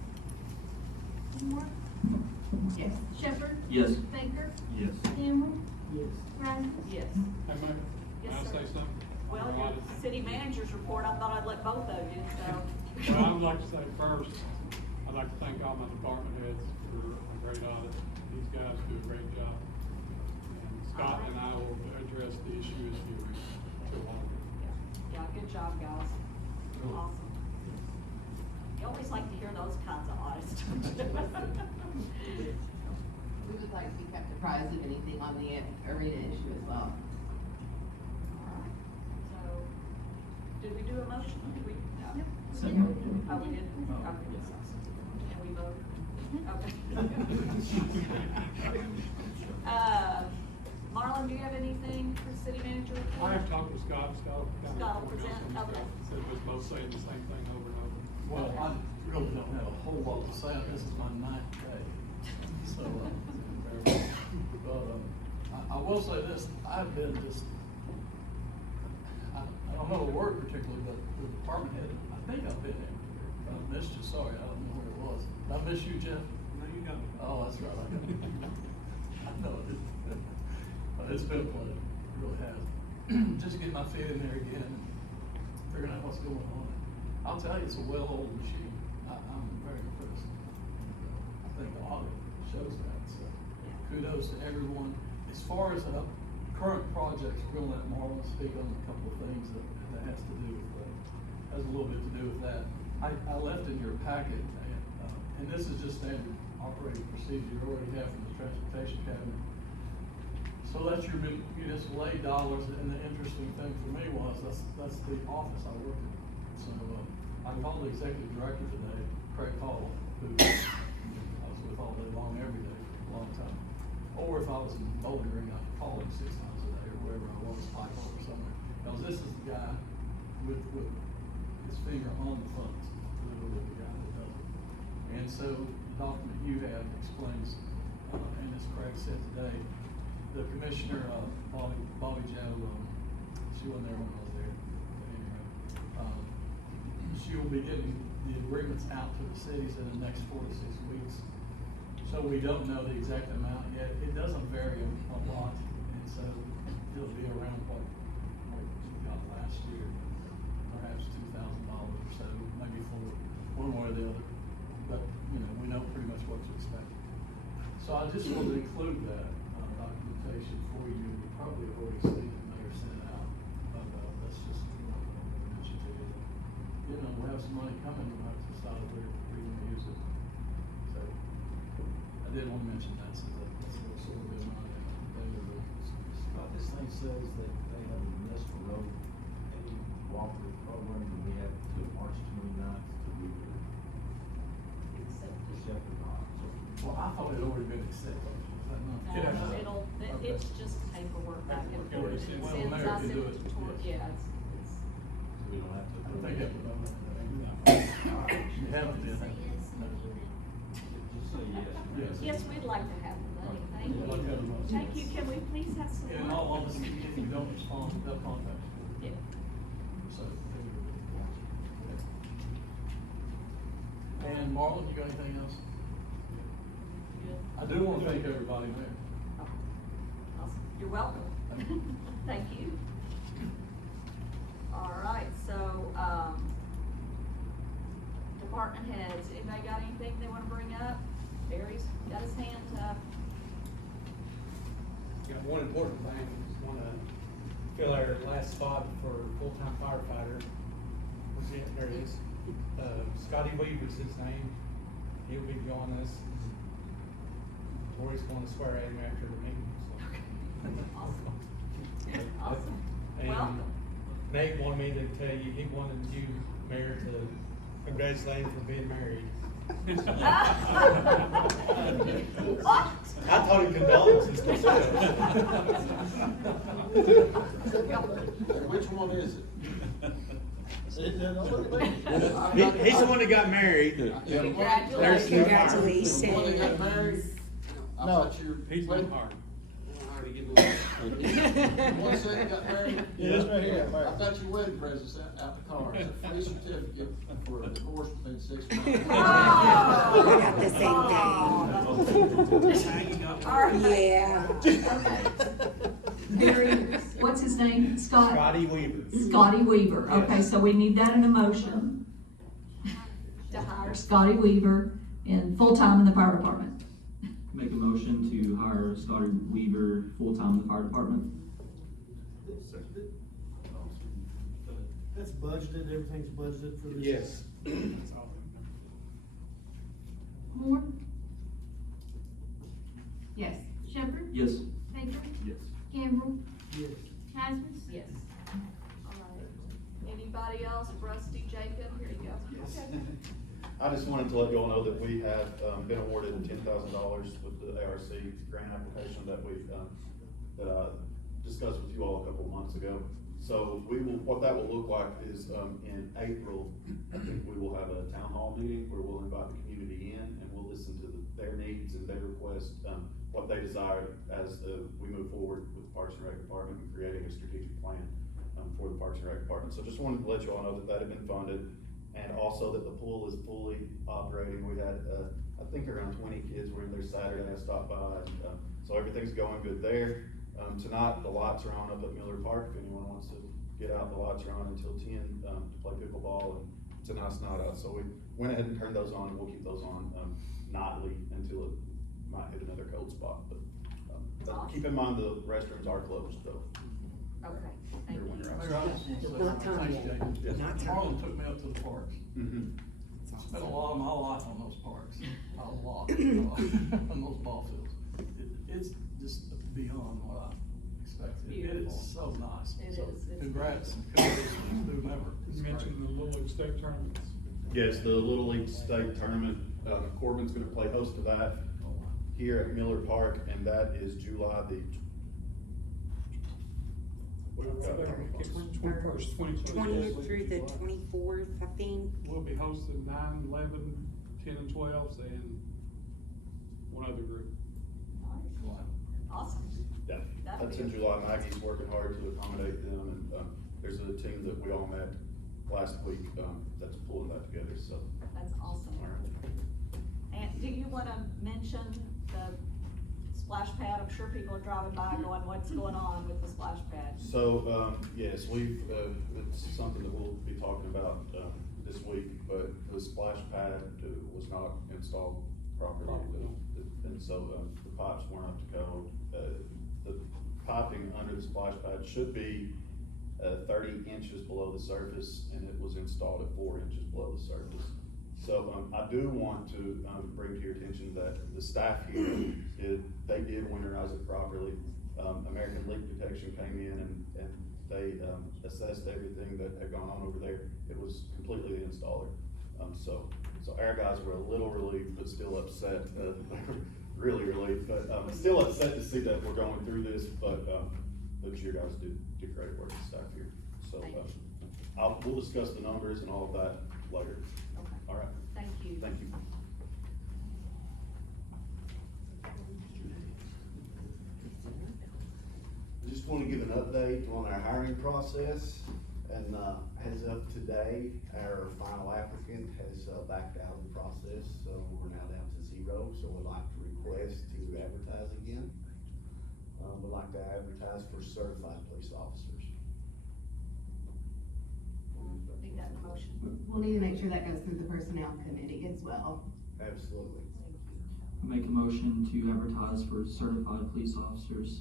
Moore? Yes. Shepherd? Yes. Baker? Yes. Campbell? Yes. Rasmus? Yes. Hey, Mayor, Yes, can I sir. say something? Well, your city manager's report, I thought I'd let both of you, so. Well, I would like to say first, I'd like to thank all my department heads for a great audit. These guys do a great job. And Scott and I will address the issue as you go on. Yeah, good job, guys. Awesome. You always like to hear those kinds of audits, don't you? We would like to be kept apprised of anything on the arena issue as well. Alright, so, did we do a motion? Did we? No. Second. Oh, we did? Okay, yes, awesome. Can we vote? Okay. Marlon, do you have anything for the city manager? I have talked with Scott. Scott will present, okay. Said we're both saying the same thing over and over. Well, I really don't have a whole lot to say. This is my ninth day. So, I will say this, I've been just, I don't know the word particularly, but the department head, I think I've been there. I missed you, sorry, I don't know where it was. Did I miss you, Jeff? No, you got it. Oh, that's right, I got it. I know it. But it's been a pleasure, it really has. Just getting my feet in there again and figuring out what's going on. I'll tell you, it's a well-oiled machine. I'm very impressed. I think the audit shows that, so kudos to everyone. As far as current projects, we're gonna let Marlon speak on a couple of things that has to do with, has a little bit to do with that. I left in your packet, and this is just standard operating procedure you already have from the transportation cabinet. So that's your municipal aid dollars, and the interesting thing for me was, that's the office I work in. So, I called the executive director today, Craig Hall, who I was with all day long, every day for a long time. Or if I was in Bowling Green, I could call him 6 times a day, or wherever I was, Pike or somewhere. Because this is the guy with his finger on the funds, literally the guy that does it. And so the document you have explains, and as Craig said today, the commissioner, Bobby Joe, she wasn't there when I was there, but anyway, she will be getting the agreements out to the cities in the next 4 to 6 weeks. So we don't know the exact amount yet. It doesn't vary a lot, and so it'll be around what we got last year, perhaps $2,000 or so, maybe for one way or the other. But, we know pretty much what to expect. So I just wanted to include that documentation for you. You probably have already seen the mayor sent it out, but that's just mention to you that, we have some money coming. We have to decide where we're going to use it. So I did want to mention that, so that's what's sort of been my daily business. This thing says that they have a municipal road, any walkthrough program, and we have to March 29th to be accepted on. Well, I thought it had already been accepted. Was that not? No, it's just paperwork back and forth. It Well, sends the mayor us can do into it, tour, yes. yeah, it's. We don't have to. I think that was on that. You haven't been. Just say yes. Yes, we'd like to have the money, thank We'd like to have the money. you. Thank you, can we please have some money? In all honesty, if you don't respond, they'll contact you. Yeah. So. And Marlon, you got anything else? I do want to thank everybody there. Awesome. You're welcome. Thank you. All right, so, department heads, anybody got anything they wanna bring up? Barry's got his hand up. Got one important thing, just wanna fill our last spot for full-time firefighter. There it is. Scotty Weaver's his name. He'll be joining us. Tori's going to swear at him after the meeting, so. Awesome. Awesome. And Welcome. Nate wanted me to tell you, he wanted you, Mayor, to congratulate him for being married. I told him condolences myself. Which one is it? He's the one that got married. Congratulations. Congratulations. The one that got married? I thought you were. He's wait- not hard. One second got married? Yeah, that's right here. I thought your wedding present sent out the car, it's a free certificate for a divorce within 6 months. We got the same day. All right. Yeah. Barry, what's his name? Scott? Scotty Weaver. Scotty Weaver. Okay, so we need that in a motion. To hire Scotty Weaver in full-time in the fire department. Make a motion to hire Scotty Weaver full-time in the fire department. That's budgeted, everything's budgeted for this? Yes. Moore? Yes. Shepherd? Yes. Baker? Yes. Gamble? Yes. Hasmus? Yes. All right. Anybody else? Rusty, Jacob, here you go. Okay. I just wanted to let you all know that we have been awarded $10,000 with the ARC grant application that we that I discussed with you all a couple of months ago. So what that will look like is in April, I think we will have a town hall meeting where we'll invite the community in and we'll listen to their needs and their requests, what they desire as we move forward with the Parks and Rec Department and creating a strategic plan for the Parks and Rec Department. So just wanted to let you all know that that had been funded. And also that the pool is fully operating. We had, I think around 20 kids were in there Saturday. I stopped by, and, so everything's going good there. Tonight, the lights are on up at Miller Park. If anyone wants to get out, the lights are on until 10 to play pickleball, and it's a nice night out. So we went ahead and turned those on, and we'll keep those on nightly until it might hit another cold spot. But Keep in mind the restrooms are closed though. Okay, thank Here when you. you're Mayor, I just want to say Not time thanks, yet. Jacob. Yes. Not time. Harlan took me up to the parks. Mm-hmm. Spent a lot of my life on those parks, a lot, on those ball fields. It's just beyond what I expected. It Beautiful. is so nice. It So is, it's congrats, congratulations to whomever. It's You mentioned great. the Little League State tournaments. Yes, the Little League State Tournament, Corbin's gonna play host to that here at Miller Park, and that is July the. Twenty-first, 20th through the 24th, I think. We'll be hosting 9, 11, 10, and 12s, and one other group. Nice. Awesome. Yeah, That'll that's be in a- July. Maggie's working hard to accommodate them, and, there's a team that we all met last week, that's pulling that together, so. That's awesome. All right. And do you wanna mention the splash pad? I'm sure people are driving by going, what's going on with the splash pad? So, yes, we've, it's something that we'll be talking about, this week, but the splash pad was not installed properly. And so, the pipes weren't up to code. The piping under the splash pad should be, 30 inches below the surface, and it was installed at 4 inches below the surface. So, I do want to, bring to your attention that the staff here they did winterize it properly. American Leak Detection came in and they, assessed everything that had gone on over there. It was completely the installer. So our guys were a little relieved, but still upset, really relieved, but, still upset to see that we're going through this, but you guys did great work, the staff here. So, we'll discuss the numbers and all of that later. Okay. All right. Thank you. Thank you. I just want to give an update on our hiring process, and, as of today, our final applicant has, backed out of the process, so we're now down to 0, so we'd like to request to advertise again. We'd like to advertise for certified police officers. Need that in a motion. We'll need to make sure that goes through the personnel committee as well. Absolutely. Make a motion to advertise for certified police officers.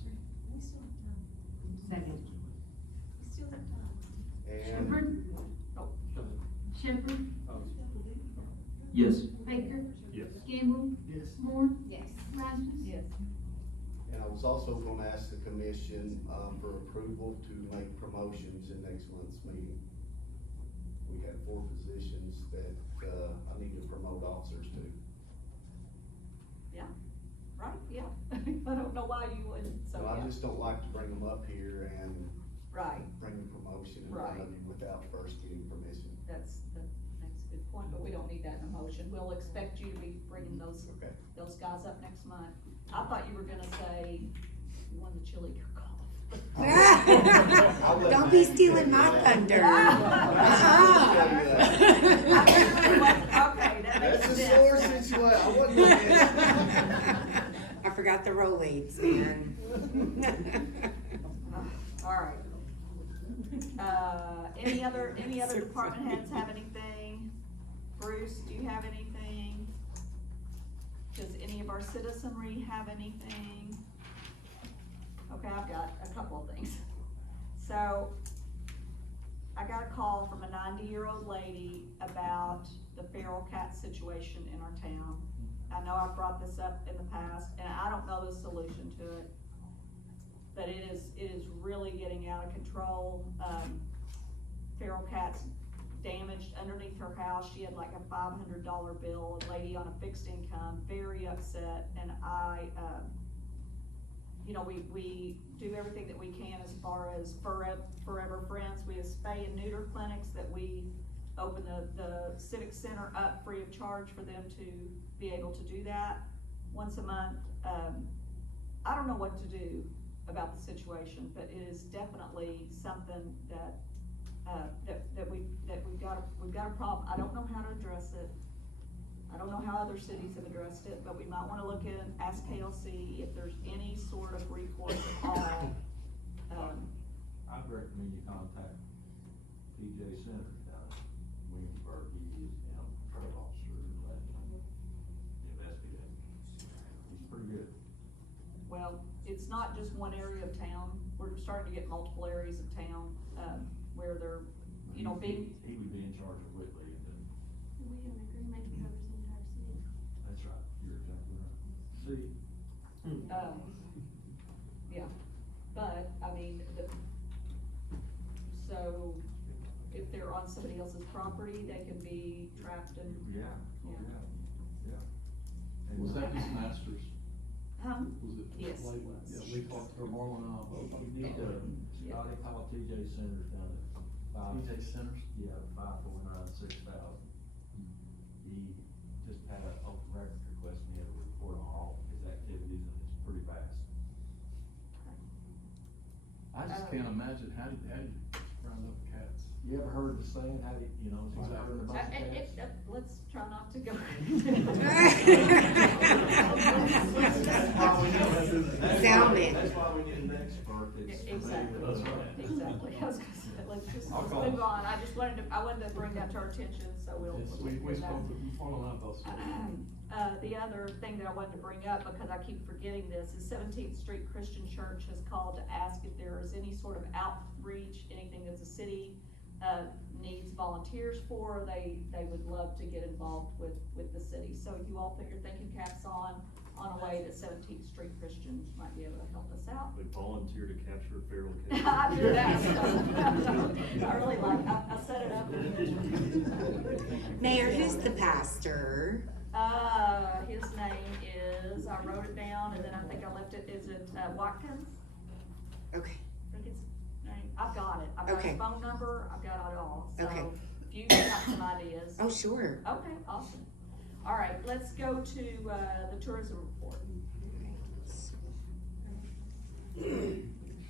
Second. And Shepherd? Shepherd? Yes. Baker? Yes. Gamble? Yes. Moore? Yes. Rasmus? Yes. And I was also gonna ask the commission, for approval to make promotions in next month's meeting. We have 4 positions that, I need to promote officers to. Yeah, right, yeah. I don't know why you wouldn't, so, So I yeah. just don't like to bring them up here and Right, bring the promotion in front of you without first getting permission. that's a good point, but we don't need that in a motion. We'll expect you to be bringing those Okay. guys up next month. I thought you were gonna say you won the chili cook-off. Don't be stealing my thunder. Okay, that That's makes a sense. sore situation. I wasn't looking. I forgot the Rolaids, man. All right. Any other department heads have anything? Bruce, do you have anything? Does any of our citizenry have anything? Okay, I've got a couple of things. So, I got a call from a 90-year-old lady about the feral cat situation in our town. I know I've brought this up in the past, and I don't know the solution to it, but it is really getting out of control. Feral cats damaged underneath her house. She had like a $500 bill, a lady on a fixed income, very upset, and we do everything that we can as far as Forever Friends. We have spay and neuter clinics that we open the civic center up free of charge for them to be able to do that once a month. I don't know what to do about the situation, but it is definitely something that we've got a problem. I don't know how to address it. I don't know how other cities have addressed it, but we might wanna look in, ask KLC if there's any sort of recourse at all. I'd recommend you contact PJ Center down in Williamsburg. He is now patrol officer, let him investigate. He's pretty good. Well, it's it's not just one area of town, we're starting to get multiple areas of town, where they're, you know, being. He would be in charge of Whitley, and then, We have an agreement that covers the entire city. that's right, you're exactly right. See? Yeah, but, I mean, so if they're on somebody else's property, they can be trapped and. Yeah, yeah. Was that his master's? Was it? Yes, it Like, was. Yeah, we talked to Marlon and I both. We need to, Scotty called TJ Centers down at five. TJ Centers? Yeah, 549-6000. He just had an open record request, and he had a report on all his activities, and it's pretty fast. I just can't imagine how did round up cats. You ever heard the saying, how do you know, it's like herding a bunch of cats? Let's try not to go. Sounded. That's why we need an expert that's familiar Exactly, with that. exactly, I was gonna say, let's I'll call move him. on, I wanted to bring that to our attention, so we'll. Yes, we'll we take care of that. spoke to Marlon and I both. spoke. The other thing that I wanted to bring up, because I keep forgetting this, is 17th Street Christian Church has called to ask if there is any sort of outreach, anything that the city, needs volunteers for. They would love to get involved with the city. So you all put your thinking caps on a way that 17th Street Christians might be able to help us out. They volunteer to capture feral cats. I do that. I really like, I set it up. Mayor, who's the pastor? His name is, I wrote it down and then I think I left it, is it, Watkins? Okay. I think his name, I've got it, I've got Okay. his phone number, I've got it all, so Okay. if you have some ideas. Oh, sure. Okay, awesome. All right, let's go to, the tourism report.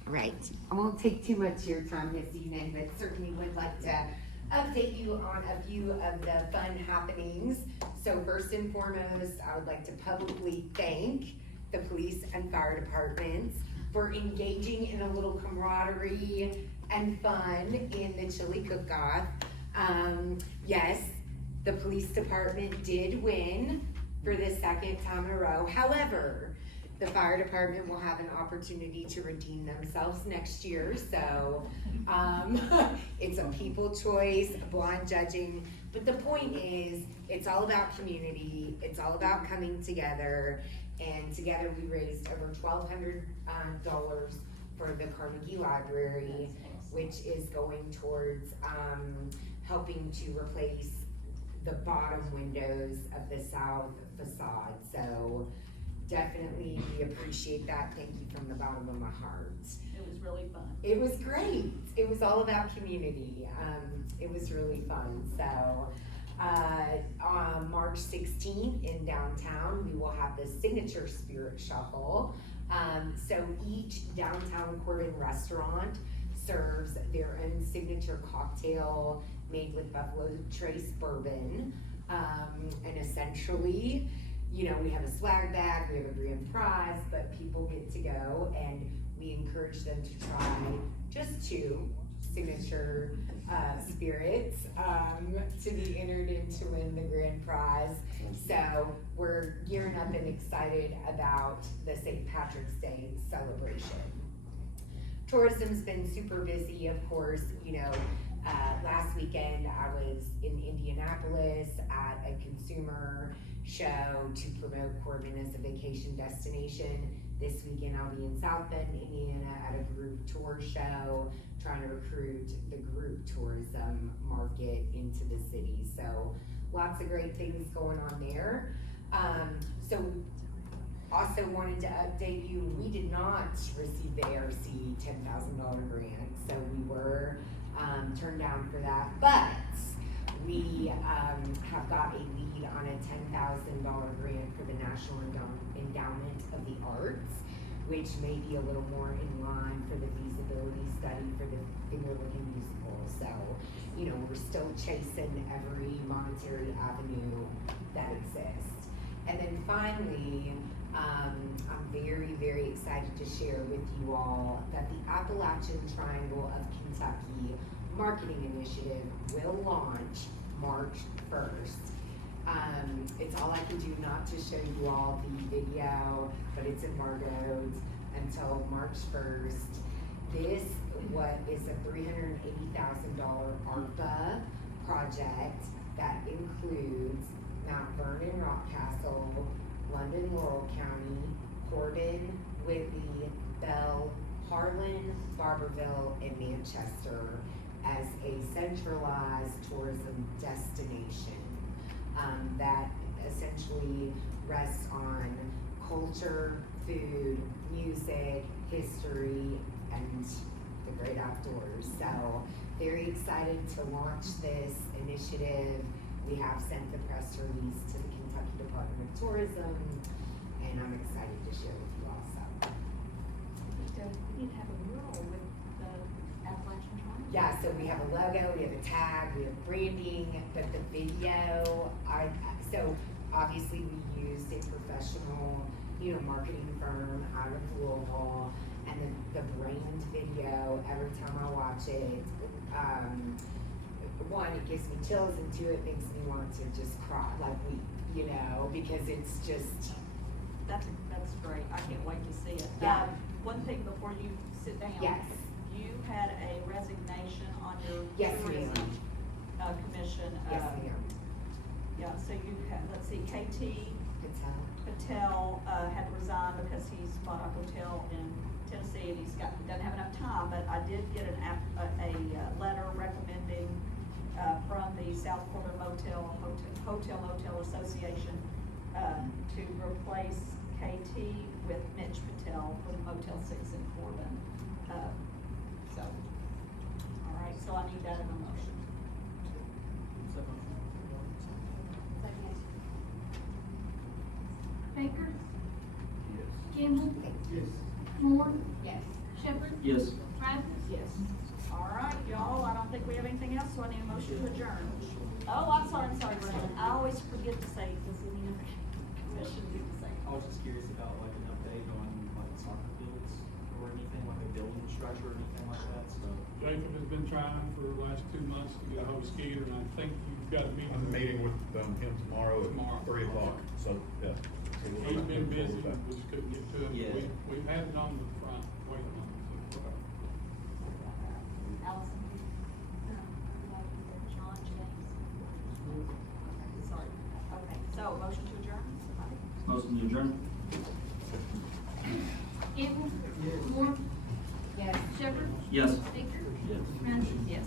All right, I won't take too much of your time this evening, but certainly would like to update you on a few of the fun happenings. So first and foremost, I would like to publicly thank the police and fire departments for engaging in a little camaraderie and fun in the chili cook-off. Yes, the police department did win for the second time in a row. However, the fire department will have an opportunity to redeem themselves next year, so it's a people choice, blind judging, but the point is, it's all about community, it's all about coming together, and together we raised over $1,200 for the Carnegie Library, which is going towards helping to replace the bottom windows of the south facade, so definitely we appreciate that. Thank you from the bottom of my heart. It was really fun. It was great. It was all about community. It was really fun. So on March 16th in downtown, we will have the signature Spirit Shuffle. So each downtown Corbin restaurant serves their own signature cocktail made with Buffalo Trace bourbon. And essentially, you know, we have a swag bag, we have a grand prize, but people get to go and we encourage them to try just 2 signature spirits to be entered in to win the grand prize. So we're gearing up and excited about the St. Patrick's Day celebration. Tourism's been super busy, of course. You know, last weekend I was in Indianapolis at a consumer show to promote Corbin as a vacation destination. This weekend I'll be in South Bend, Indiana at a group tour show, trying to recruit the group tourism market into the city. So lots of great things going on there. So also wanted to update you, we did not receive the ARC $10,000 grant, so we were turned down for that, but we have got a lead on a $10,000 grant for the National Endowment of the Arts, which may be a little more in line for the feasibility study for the Finger Licking musical. So, you know, we're still chasing every monetary avenue that exists. And then finally, I'm very, very excited to share with you all that the Appalachian Triangle of Kentucky Marketing Initiative will launch March 1st. It's all I can do not to show you all the video, but it's embargoed until March first. This, what is a $380,000 ARPA project that includes Mount Vernon, Rockcastle, London, Laurel County, Corbin, Whitley, Bell, Harlan, Barberville, and Manchester as a centralized tourism destination that essentially rests on culture, food, music, history, and the great outdoors. So very excited to launch this initiative. We have sent the press release to the Kentucky Department of Tourism, and I'm excited to share with you also. We need to have a mural with the Appalachian Triangle. Yeah, so we have a logo, we have a tag, we have branding, but the video, so obviously we used a professional, marketing firm out of Louisville, and the brand video, every time I watch it, one, it gives me chills, and two, it makes me want to just cry, like weep, because it's just. That's great, I can't wait to see it. Yeah. One thing before you sit down. Yes. You had a resignation on your Yes, tourism, ma'am. Commission. Yes, ma'am. Yeah, so you had, let's see, KT Patel, had resigned because he's bought a hotel in Tennessee and he doesn't have enough time, but I did get a letter recommending, from the South Corbin Hotel Association, to replace KT with Mitch Patel from Motel 6 in Corbin. So, all right, so I need that in a motion. Baker? Yes. Campbell? Yes. Moore? Yes. Shepherd? Yes. Radford? Yes. All right, y'all, I don't think we have anything else, so I need a motion to adjourn. Oh, I'm sorry, Brandon. I always forget to say, does any other commission need to say? I was just curious about like an update on like soccer fields or anything, like a building structure or anything like that, so. Jacob has been trying for the last 2 months to get a hold of Skeeter, and I think you've got a meeting. I'm meeting with him tomorrow Tomorrow. at 3 o'clock, so, yeah. He's been busy, we just couldn't get to him. Yeah. We've had it on the front, waiting on him. So. Allison? John, James? Okay, sorry. Okay, so motion to adjourn, somebody? Motion to adjourn? Campbell? Yes. Moore? yes. Shepherd? Yes. Baker? Yes. Radford? Yes.